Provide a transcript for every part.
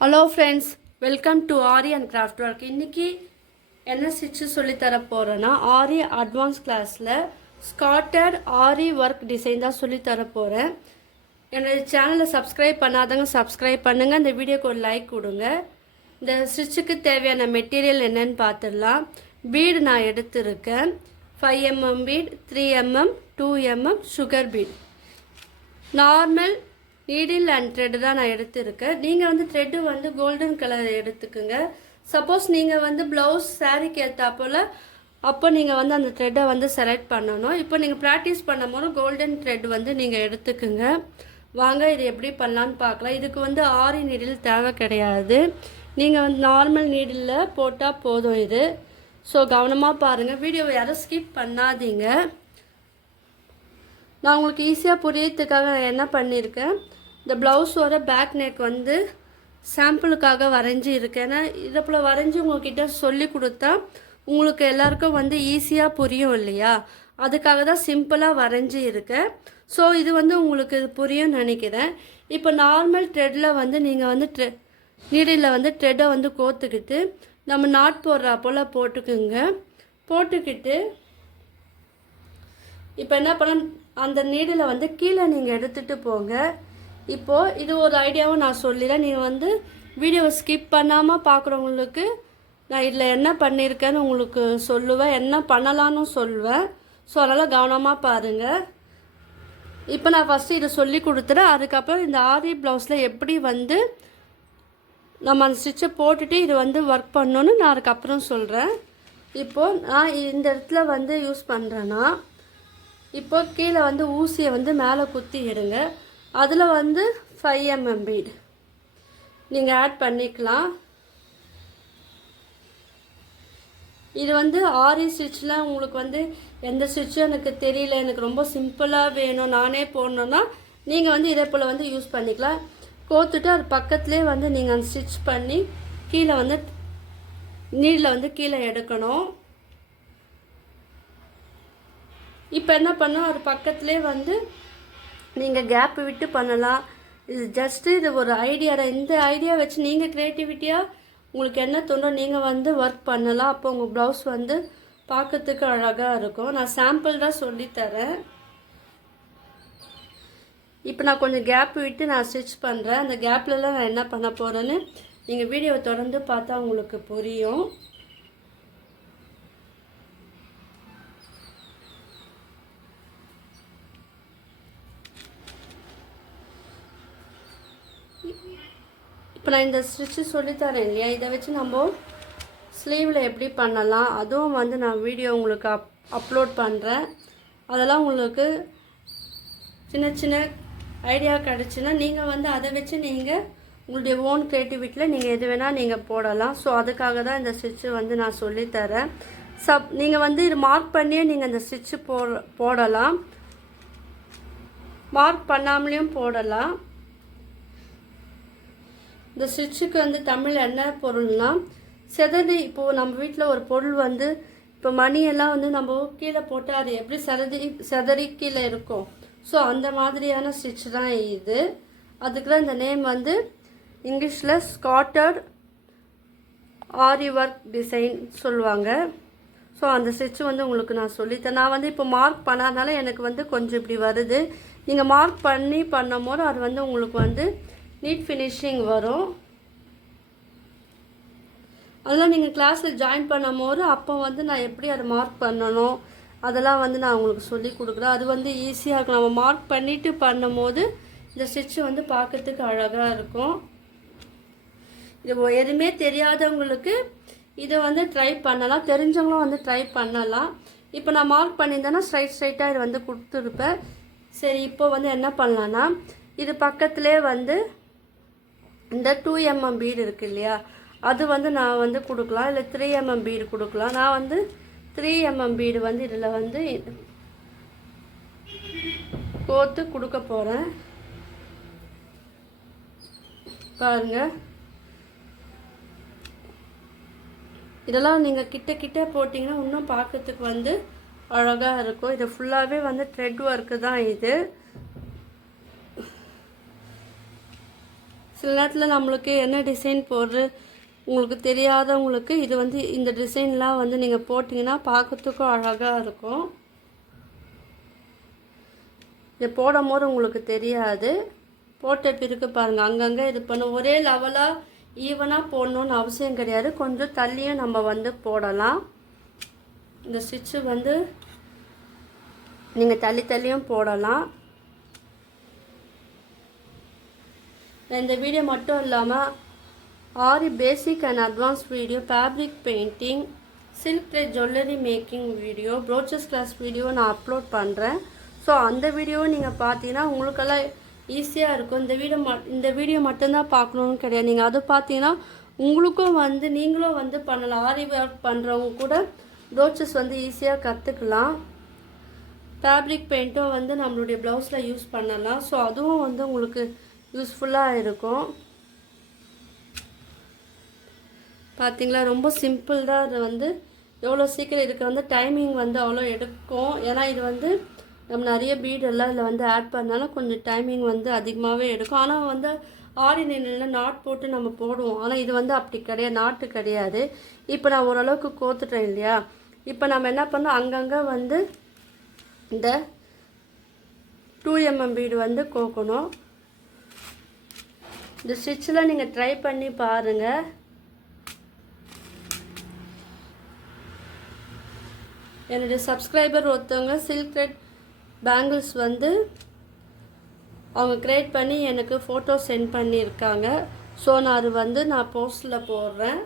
Hello friends, welcome to aari and craft work. இன்றைக்கி என்ன stitch சொல்லித்தர போகிறேன்னா, ஆரி அட்வான்ஸ் கிளாஸில் ஸ்காட்டர்ட் ஆரி ஒர்க் டிசைன் தான் சொல்லித்தர போகிறேன். என்னோடய சேனலை சப்ஸ்கிரைப் பண்ணாதவங்க சப்ஸ்கிரைப் பண்ணுங்கள். இந்த வீடியோக்கு ஒரு லைக் கொடுங்க. இந்த ஸ்டிச்சுக்கு தேவையான மெட்டீரியல் என்னன்னு பார்த்துடலாம். பீடு நான் எடுத்திருக்கேன். 5mm bead, 3mm, 2mm sugar bead. Normal needle and thread தான் நான் எடுத்துருக்கேன். நீங்கள் வந்து த்ரெட்டு வந்து கோல்டன் கலர் எடுத்துக்குங்க. சப்போஸ் நீங்கள் வந்து ப்ளவுஸ் சாரீக்கு ஏற்றாப்போல் அப்போ நீங்கள் வந்து அந்த த்ரெட்டை வந்து செலக்ட் பண்ணணும். இப்போ நீங்கள் ப்ராக்டிஸ் பண்ணும்போது கோல்டன் த்ரெட் வந்து நீங்கள் எடுத்துக்குங்க. வாங்க இது எப்படி பண்ணலான்னு பார்க்கலாம். இதுக்கு வந்து ஆரி நீடில் தேவை கிடையாது. நீங்கள் வந்து நார்மல் நீடிலில் போட்டால் போதும் இது. ஸோ கவனமாக பாருங்கள், வீடியோவை யாரும் ஸ்கிப் பண்ணாதீங்க. நான் உங்களுக்கு ஈஸியாக புரியறதுக்காக நான் என்ன பண்ணியிருக்கேன், இந்த ப்ளவுஸோட பேக் நெக் வந்து சாம்பிளுக்காக வரைஞ்சி இருக்கேன். ஏன்னா இதை போல் வரைஞ்சி உங்கள்கிட்ட சொல்லி கொடுத்தா உங்களுக்கு எல்லாருக்கும் வந்து ஈஸியாக புரியும் இல்லையா, அதுக்காக தான் சிம்பிளாக வரைஞ்சி இருக்கேன். ஸோ இது வந்து உங்களுக்கு இது புரியும்னு நினைக்கிறேன். இப்போ நார்மல் த்ரெட்டில் வந்து நீங்கள் வந்து நீடில் வந்து த்ரெட்டை வந்து கோத்துக்கிட்டு நம்ம நாட் போடுறா போல் போட்டுக்குங்க. போட்டுக்கிட்டு இப்போ என்ன பண்ண, அந்த நீடில் வந்து கீழே நீங்கள் எடுத்துகிட்டு போங்க. இப்போது இது ஒரு ஐடியாவும் நான் சொல்லிடுறேன். நீங்கள் வந்து வீடியோவை ஸ்கிப் பண்ணாமல் பார்க்குறவங்களுக்கு நான் இதில் என்ன பண்ணியிருக்கேன்னு உங்களுக்கு சொல்லுவேன், என்ன பண்ணலான்னு சொல்லுவேன். ஸோ அதனால் கவனமாக பாருங்கள். இப்போ நான் ஃபஸ்ட்டு இதை சொல்லி கொடுத்துறேன். அதுக்கப்புறம் இந்த ஆரி ப்ளவுஸில் எப்படி வந்து நம்ம அந்த ஸ்டிச்சை போட்டுட்டு இது வந்து ஒர்க் பண்ணணுன்னு நான் அதுக்கப்புறம் சொல்கிறேன். இப்போது நான் இந்த இடத்துல வந்து யூஸ் பண்ணுறேன்னா, இப்போ கீழே வந்து ஊசியை வந்து மேலே குத்தி எடுங்க. அதில் வந்து 5mm பீட் நீங்கள் ஆட் பண்ணிக்கலாம். இது வந்து ஆரி ஸ்டிச்சில் உங்களுக்கு வந்து எந்த ஸ்டிச்சும் எனக்கு தெரியல, எனக்கு ரொம்ப சிம்பிளாக வேணும் நானே போடணுன்னா நீங்கள் வந்து இதே போல் வந்து யூஸ் பண்ணிக்கலாம். கோத்துட்டு அது பக்கத்துலேயே வந்து நீங்கள் அந்த ஸ்டிச் பண்ணி கீழே வந்து நீடில் வந்து கீழே எடுக்கணும். இப்போ என்ன பண்ணோம், அது பக்கத்துலேயே வந்து நீங்கள் கேப்பு விட்டு பண்ணலாம். இது ஜஸ்ட்டு இது ஒரு ஐடியா தான். இந்த ஐடியா வச்சு நீங்கள் க்ரியேட்டிவிட்டியாக உங்களுக்கு என்ன தோணும் நீங்கள் வந்து ஒர்க் பண்ணலாம். அப்போ உங்கள் ப்ளவுஸ் வந்து பார்க்கறதுக்கு அழகாக இருக்கும். நான் சாம்பிள் தான் சொல்லித்தரேன். இப்போ நான் கொஞ்சம் கேப் விட்டு நான் ஸ்டிச் பண்ணுறேன். அந்த கேப்லலாம் நான் என்ன பண்ண போகிறேன்னு நீங்கள் வீடியோவை தொடர்ந்து பார்த்தா உங்களுக்கு புரியும். இப்போ நான் இந்த ஸ்டிச்சு சொல்லித்தரேன் இல்லையா, இதை வச்சு நம்ம ஸ்லீவில் எப்படி பண்ணலாம் அதுவும் வந்து நான் வீடியோ உங்களுக்கு அப்லோட் பண்ணுறேன். அதெல்லாம் உங்களுக்கு சின்ன சின்ன ஐடியா கிடச்சுன்னா நீங்கள் வந்து அதை வச்சு நீங்கள் உங்களுடைய ஓன் க்ரியேட்டிவிட்டியில் நீங்கள் எது வேணால் நீங்கள் போடலாம். ஸோ அதுக்காக தான் இந்த ஸ்டிச்சு வந்து நான் சொல்லித்தரேன். நீங்கள் வந்து இது மார்க் பண்ணியே நீங்கள் இந்த ஸ்டிச்சு போடலாம், மார்க் பண்ணாமலேயும் போடலாம். இந்த ஸ்டிச்சுக்கு வந்து தமிழ் என்ன பொருள்னா செதறி. இப்போது நம்ம வீட்டில் ஒரு பொருள் வந்து இப்போ மணியெல்லாம் வந்து நம்ம கீழே போட்டால் அது எப்படி செதறி கீழே இருக்கும். ஸோ அந்த மாதிரியான ஸ்டிச் தான் இது. அதுக்கு தான் இந்த நேம் வந்து இங்கிலீஷில் ஸ்காட்டர்ட் ஆரி ஒர்க் டிசைன் சொல்லுவாங்க. ஸோ அந்த ஸ்டிச்சு வந்து உங்களுக்கு நான் சொல்லித்தேன். நான் வந்து இப்போ மார்க் பண்ணாதனால எனக்கு வந்து கொஞ்சம் இப்படி வருது. நீங்கள் மார்க் பண்ணி பண்ணும் போது அது வந்து உங்களுக்கு வந்து நீட் ஃபினிஷிங் வரும். அதெல்லாம் நீங்கள் கிளாஸில் ஜாயின் பண்ணும் போது அப்போ வந்து நான் எப்படி அதை மார்க் பண்ணணும் அதெல்லாம் வந்து நான் உங்களுக்கு சொல்லி கொடுக்குறேன். அது வந்து ஈஸியாக இருக்கும். நம்ம மார்க் பண்ணிவிட்டு பண்ணும் போது இந்த ஸ்டிச்சு வந்து பார்க்கறதுக்கு அழகாக இருக்கும். இது எதுவுமே தெரியாதவங்களுக்கு இதை வந்து ட்ரை பண்ணலாம், தெரிஞ்சவங்களும் வந்து ட்ரை பண்ணலாம். இப்போ நான் மார்க் பண்ணியிருந்தேன்னா ஸ்ட்ரைட்டாக இது வந்து கொடுத்துருப்பேன். சரி, இப்போ வந்து என்ன பண்ணலான்னா இது பக்கத்துலேயே வந்து இந்த 2mm பீடு இருக்குது இல்லையா, அது வந்து நான் வந்து கொடுக்கலாம், இல்லை 3mm பீடு கொடுக்கலாம். நான் வந்து 3mm பீடு வந்து இதில் வந்து கோத்து கொடுக்க போகிறேன். பாருங்கள், இதெல்லாம் நீங்கள் கிட்ட போட்டிங்கன்னா இன்னும் பார்க்கறதுக்கு வந்து அழகாக இருக்கும். இது ஃபுல்லாகவே வந்து த்ரெட் ஒர்க்கு தான். இது சில நேரத்தில் நம்மளுக்கு என்ன டிசைன் போடுறது உங்களுக்கு தெரியாதவங்களுக்கு இது வந்து இந்த டிசைன்லாம் வந்து நீங்கள் போட்டிங்கன்னா பார்க்கறதுக்கும் அழகாக இருக்கும். இது போடும் போது உங்களுக்கு தெரியாது, போட்ட பிறகு பாருங்கள் அங்கங்கே இது பண்ண ஒரே லெவலாக ஈவனாக போடணுன்னு அவசியம் கிடையாது. கொஞ்சம் தள்ளியும் நம்ம வந்து போடலாம். இந்த ஸ்டிச்சு வந்து நீங்கள் தள்ளியும் போடலாம். இந்த வீடியோ மட்டும் இல்லாமல் aari basic and advance video, fabric painting, silk thread jewellery making video, brooches class video நான் அப்லோட் பண்ணுறேன். ஸோ அந்த வீடியோவை நீங்கள் பார்த்தீங்கன்னா உங்களுக்கெல்லாம் ஈஸியாக இருக்கும். இந்த வீடியோ மட்டும்தான் பார்க்கணுன்னு கிடையாது. நீங்கள் அது பார்த்தீங்கன்னா உங்களுக்கும் வந்து நீங்களும் வந்து பண்ணலாம். ஆரி ஒர்க் பண்ணுறவங்க கூட ப்ரோச்சஸ் வந்து ஈஸியாக கற்றுக்கலாம். ஃபேப்ரிக் பெயிண்ட்டும் வந்து நம்மளுடைய ப்ளவுஸில் யூஸ் பண்ணலாம். ஸோ அதுவும் வந்து உங்களுக்கு யூஸ்ஃபுல்லாக இருக்கும். பார்த்திங்களா, ரொம்ப சிம்பிள் தான். அது வந்து எவ்வளோ சீக்கிரம் இதுக்கு வந்து டைமிங் வந்து அவ்வளோ எடுக்கும். ஏன்னா இது வந்து நம்ம நிறைய பீடெல்லாம் இதில் வந்து ஆட் பண்ணாலும் கொஞ்சம் டைமிங் வந்து அதிகமாகவே எடுக்கும். ஆனால் வந்து ஆரி நீடில் நாட் போட்டு நம்ம போடுவோம். ஆனால் இது வந்து அப்படி கிடையாது, நாட்டு கிடையாது. இப்போ நான் ஓரளவுக்கு கோத்துட்டேன் இல்லையா, இப்போ நம்ம என்ன பண்ணோம், அங்கங்கே வந்து இந்த 2mm பீடு வந்து கோக்கணும். இந்த ஸ்டிச்சில் நீங்கள் ட்ரை பண்ணி பாருங்கள். என்னுடைய சப்ஸ்கிரைபர் ஒருத்தவங்க சில்க் த்ரெட் பேங்கிள்ஸ் வந்து அவங்க க்ரியேட் பண்ணி எனக்கு ஃபோட்டோ சென்ட் பண்ணியிருக்காங்க. ஸோ நான் அது வந்து நான் போஸ்ட்டில் போடுறேன்.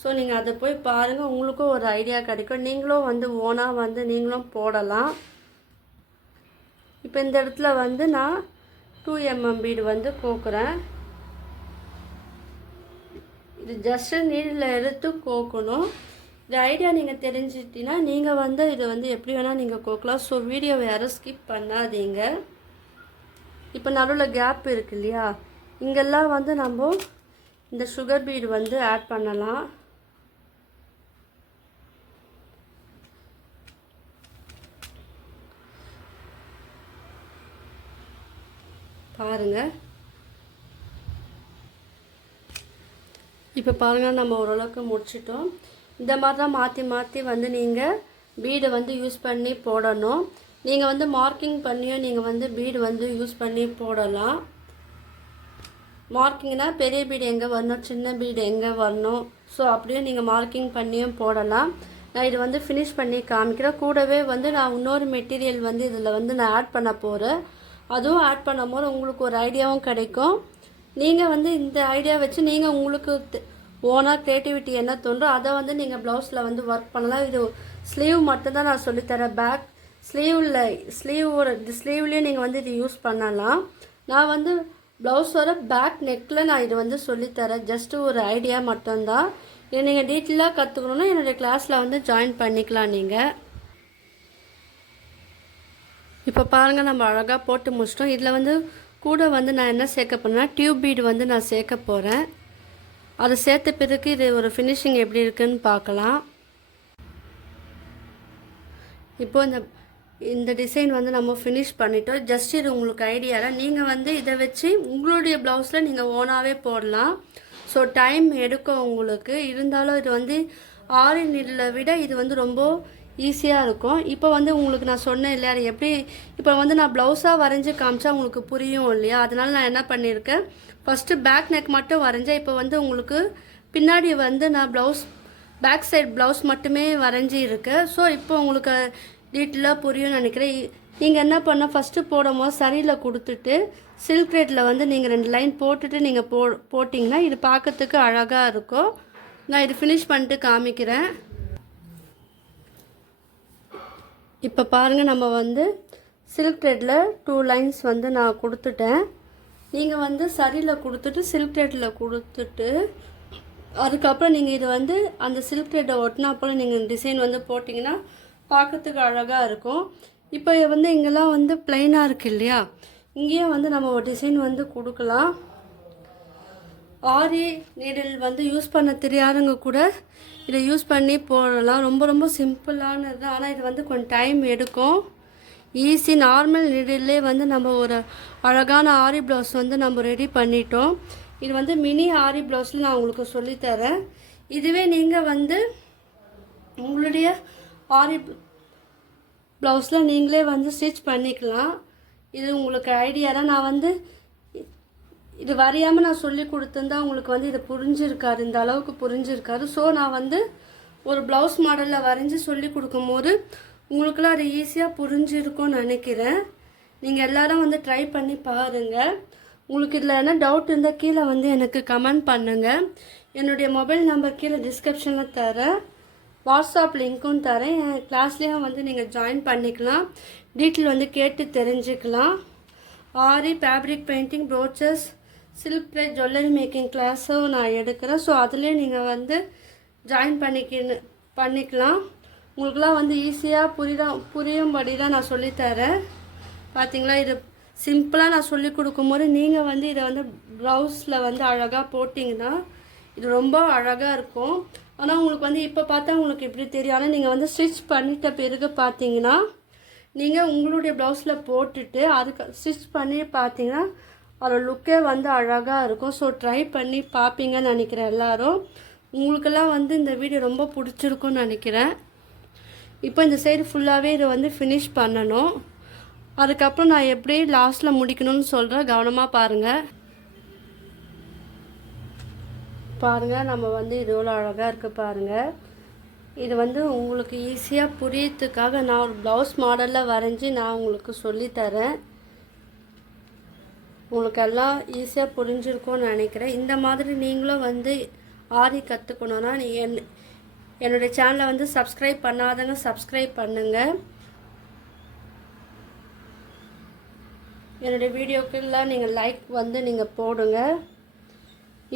ஸோ நீங்கள் அதை போய் பாருங்கள், உங்களுக்கும் ஒரு ஐடியா கிடைக்கும். நீங்களும் வந்து ஓனாக வந்து நீங்களும் போடலாம். இப்போ இந்த இடத்துல வந்து நான் 2mm பீடு வந்து கோக்குறேன். இது ஜஸ்ட்டு நீடில் எடுத்து கோக்கணும். இந்த ஐடியா நீங்கள் தெரிஞ்சிட்டிங்கன்னா நீங்கள் வந்து இதை வந்து எப்படி வேணால் நீங்கள் கோக்கலாம். ஸோ வீடியோவை யாரும் ஸ்கிப் பண்ணாதீங்க. இப்போ நடுவில் கேப் இருக்கு இல்லையா, இங்கெல்லாம் வந்து நம்ம இந்த சுகர் பீடு வந்து ஆட் பண்ணலாம். பாருங்கள், இப்போ பாருங்கள் நம்ம ஓரளவுக்கு முடிச்சிட்டோம். இந்த மாதிரி தான் மாற்றி மாற்றி வந்து நீங்கள் பீடை வந்து யூஸ் பண்ணி போடணும். நீங்கள் வந்து மார்க்கிங் பண்ணியும் நீங்கள் வந்து பீடு வந்து யூஸ் பண்ணி போடலாம். மார்க்கிங்னால் பெரிய பீடு எங்கே வரணும், சின்ன பீடு எங்கே வரணும், ஸோ அப்படியே நீங்கள் மார்க்கிங் பண்ணியும் போடலாம். நான் இது வந்து ஃபினிஷ் பண்ணி காமிக்கிறேன். கூடவே வந்து நான் இன்னொரு மெட்டீரியல் வந்து இதில் வந்து நான் ஆட் பண்ண போகிறேன். அதுவும் ஆட் பண்ணும் போது உங்களுக்கு ஒரு ஐடியாவும் கிடைக்கும். நீங்கள் வந்து இந்த ஐடியா வச்சு நீங்கள் உங்களுக்கு ஓனாக க்ரியேட்டிவிட்டி என்ன தோன்றோ அதை வந்து நீங்கள் ப்ளவுஸில் வந்து ஒர்க் பண்ணலாம். இது ஸ்லீவ் மட்டும்தான் நான் சொல்லித்தரேன். பேக் ஸ்லீவ்லேயும் நீங்கள் வந்து இது யூஸ் பண்ணலாம். நான் வந்து ப்ளவுஸோட பேக் நெக்கில் நான் இது வந்து சொல்லித்தரேன். ஜஸ்ட்டு ஒரு ஐடியா மட்டும்தான். இதை நீங்கள் டீட்டெயிலாக கற்றுக்கணுன்னா என்னுடைய கிளாஸில் வந்து ஜாயின் பண்ணிக்கலாம் நீங்கள். இப்போ பாருங்கள், நம்ம அழகாக போட்டு முடிச்சிட்டோம். இதில் வந்து கூட வந்து நான் என்ன சேர்க்க போகிறேன்னா டியூப் பீடு வந்து நான் சேர்க்க போகிறேன். அதை சேர்த்த பிறகு இது ஒரு ஃபினிஷிங் எப்படி இருக்குன்னு பார்க்கலாம். இப்போது இந்த டிசைன் வந்து நம்ம ஃபினிஷ் பண்ணிட்டோம். ஜஸ்ட் இது உங்களுக்கு ஐடியாவில் நீங்கள் வந்து இதை வச்சு உங்களுடைய ப்ளவுஸில் நீங்கள் ஓனாகவே போடலாம். ஸோ டைம் எடுக்கும் உங்களுக்கு. இருந்தாலும் இது வந்து ஆரி நீடில் விட இது வந்து ரொம்ப ஈஸியாக இருக்கும். இப்போ வந்து உங்களுக்கு நான் சொன்னேன் இல்லையா, அது எப்படி இப்போ வந்து நான் ப்ளவுஸாக வரைஞ்சி காமிச்சா உங்களுக்கு புரியும் இல்லையா, அதனால் நான் என்ன பண்ணியிருக்கேன், ஃபஸ்ட்டு பேக் நெக் மட்டும் வரைஞ்சேன். இப்போ வந்து உங்களுக்கு பின்னாடி வந்து நான் பேக் சைட் ப்ளவுஸ் மட்டுமே வரைஞ்சி இருக்கேன். ஸோ இப்போ உங்களுக்கு டீட்டெயிலாக புரியும்னு நினைக்கிறேன். நீங்கள் என்ன பண்ணால் ஃபஸ்ட்டு போடும் போது சரியில் கொடுத்துட்டு சில்க் த்ரெட்டில் வந்து நீங்கள் 2 லைன் போட்டுட்டு நீங்கள் போட்டிங்கன்னா இது பார்க்கறதுக்கு அழகாக இருக்கும். நான் இது ஃபினிஷ் பண்ணிட்டு காமிக்கிறேன். இப்போ பாருங்கள், நம்ம வந்து சில்க் த்ரெட்டில் 2 லைன்ஸ் வந்து நான் கொடுத்துட்டேன். நீங்கள் வந்து சரியில் கொடுத்துட்டு சில்க் த்ரெட்டில் கொடுத்துட்டு அதுக்கப்புறம் நீங்கள் இது வந்து அந்த சில்க் த்ரெட்டை ஒட்டினா போல் நீங்கள் டிசைன் வந்து போட்டிங்கன்னா பார்க்கறதுக்கு அழகாக இருக்கும். இப்போ வந்து இங்கெல்லாம் வந்து ப்ளைனாக இருக்குது இல்லையா, இங்கேயே வந்து நம்ம ஒரு டிசைன் வந்து கொடுக்கலாம். ஆரி நீடில் வந்து யூஸ் பண்ண தெரியாதவங்க கூட இதை யூஸ் பண்ணி போடலாம். ரொம்ப ரொம்ப சிம்பிளானது. ஆனால் இது வந்து கொஞ்சம் டைம் எடுக்கும். ஈஸி நார்மல் நீடில்லே வந்து நம்ம ஒரு அழகான ஆரி ப்ளவுஸ் வந்து நம்ம ரெடி பண்ணிட்டோம். இது வந்து மினி ஆரி ப்ளவுஸில் நான் உங்களுக்கு சொல்லித்தரேன். இதுவே நீங்கள் வந்து உங்களுடைய ஆரி ப்ளவுஸில் நீங்களே வந்து ஸ்டிச் பண்ணிக்கலாம். இது உங்களுக்கு ஐடியா தான். நான் வந்து இது வரையாமல் நான் சொல்லி கொடுத்துருந்தா உங்களுக்கு வந்து இது புரிஞ்சிருக்காது, இந்த அளவுக்கு புரிஞ்சிருக்காது. ஸோ நான் வந்து ஒரு ப்ளவுஸ் மாடலில் வரைஞ்சி சொல்லி கொடுக்கும்போது உங்களுக்குலாம் அது ஈஸியாக புரிஞ்சிருக்கும்னு நினைக்கிறேன். நீங்கள் எல்லோரும் வந்து ட்ரை பண்ணி பாருங்கள். உங்களுக்கு இதில் என்ன டவுட் இருந்தால் கீழே வந்து எனக்கு கமெண்ட் பண்ணுங்கள். என்னுடைய மொபைல் நம்பர் கீழே டிஸ்கிரிப்ஷனில் தரேன், வாட்ஸ்அப் லிங்க்கும் தரேன். என் கிளாஸ்லேயும் வந்து நீங்கள் ஜாயின் பண்ணிக்கலாம், டீட்டெயில் வந்து கேட்டு தெரிஞ்சுக்கலாம். Aari, fabric painting, brooches, silk thread, jewellery making கிளாஸும் நான் எடுக்கிறேன். ஸோ அதுலேயே நீங்கள் வந்து ஜாயின் பண்ணிக்கலாம். உங்களுக்குலாம் வந்து ஈஸியாக புரியும்படி தான் நான் சொல்லித்தரேன். பார்த்தீங்களா, இது சிம்பிளாக நான் சொல்லி கொடுக்கும்போது நீங்கள் வந்து இதை வந்து ப்ளவுஸில் வந்து அழகாக போட்டிங்கன்னா இது ரொம்ப அழகாக இருக்கும். ஆனால் உங்களுக்கு வந்து இப்போ பார்த்தா உங்களுக்கு இப்படி தெரியும். ஆனால் நீங்கள் வந்து ஸ்டிச் பண்ணிட்ட பிறகு பார்த்தீங்கன்னா நீங்கள் உங்களுடைய ப்ளவுஸில் போட்டுட்டு அதுக்கு ஸ்டிச் பண்ணி பார்த்தீங்கன்னா அதோட லுக்கே வந்து அழகாக இருக்கும். ஸோ ட்ரை பண்ணி பார்ப்பீங்கன்னு நினைக்கிறேன் எல்லோரும். உங்களுக்கெல்லாம் வந்து இந்த வீடியோ ரொம்ப பிடிச்சிருக்குன்னு நினைக்கிறேன். இப்போ இந்த சைடு ஃபுல்லாகவே இதை வந்து ஃபினிஷ் பண்ணணும். அதுக்கப்புறம் நான் எப்படி லாஸ்ட்டில் முடிக்கணும்னு சொல்கிறேன், கவனமாக பாருங்கள். நம்ம வந்து இது எவ்வளோ அழகாக இருக்குது பாருங்கள். இது வந்து உங்களுக்கு ஈஸியாக புரியறதுக்காக நான் ஒரு ப்ளவுஸ் மாடலில் வரைஞ்சி நான் உங்களுக்கு சொல்லித்தரேன். உங்களுக்கு எல்லாம் ஈஸியாக புரிஞ்சிருக்கும்னு நினைக்கிறேன். இந்த மாதிரி நீங்களும் வந்து ஆரி கற்றுக்கணுன்னா என்னுடைய சேனலை வந்து சப்ஸ்கிரைப் பண்ணாதவங்க சப்ஸ்கிரைப் பண்ணுங்கள். என்னுடைய வீடியோக்கெல்லாம் நீங்கள் லைக் வந்து நீங்கள் போடுங்க.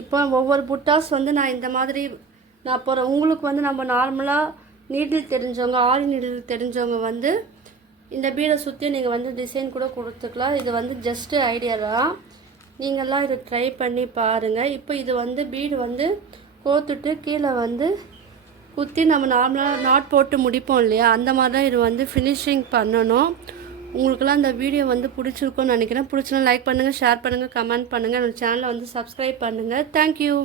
இப்போ ஒவ்வொரு புட்டாஸ் வந்து நான் இந்த மாதிரி நான் போகிறேன். உங்களுக்கு வந்து நம்ம நார்மலாக நீடில் தெரிஞ்சவங்க, ஆரி நீடில் தெரிஞ்சவங்க வந்து இந்த பீடை சுற்றி நீங்கள் வந்து டிசைன் கூட கொடுத்துக்கலாம். இது வந்து ஜஸ்ட்டு ஐடியா தான், நீங்கள்லாம் இதை ட்ரை பண்ணி பாருங்கள். இப்போ இது வந்து பீடு வந்து கோத்துட்டு கீழே வந்து குத்தி நம்ம நார்மலாக நாட் போட்டு முடிப்போம் இல்லையா, அந்த மாதிரி தான் இது வந்து ஃபினிஷிங் பண்ணணும். உங்களுக்கெல்லாம் இந்த வீடியோ வந்து பிடிச்சிருக்கும்னு நினைக்கிறேன். பிடிச்சினா லைக் பண்ணுங்கள், ஷேர் பண்ணுங்கள், கமெண்ட் பண்ணுங்கள். என்னோடய சேனலை வந்து சப்ஸ்கிரைப் பண்ணுங்கள். தேங்க்யூ.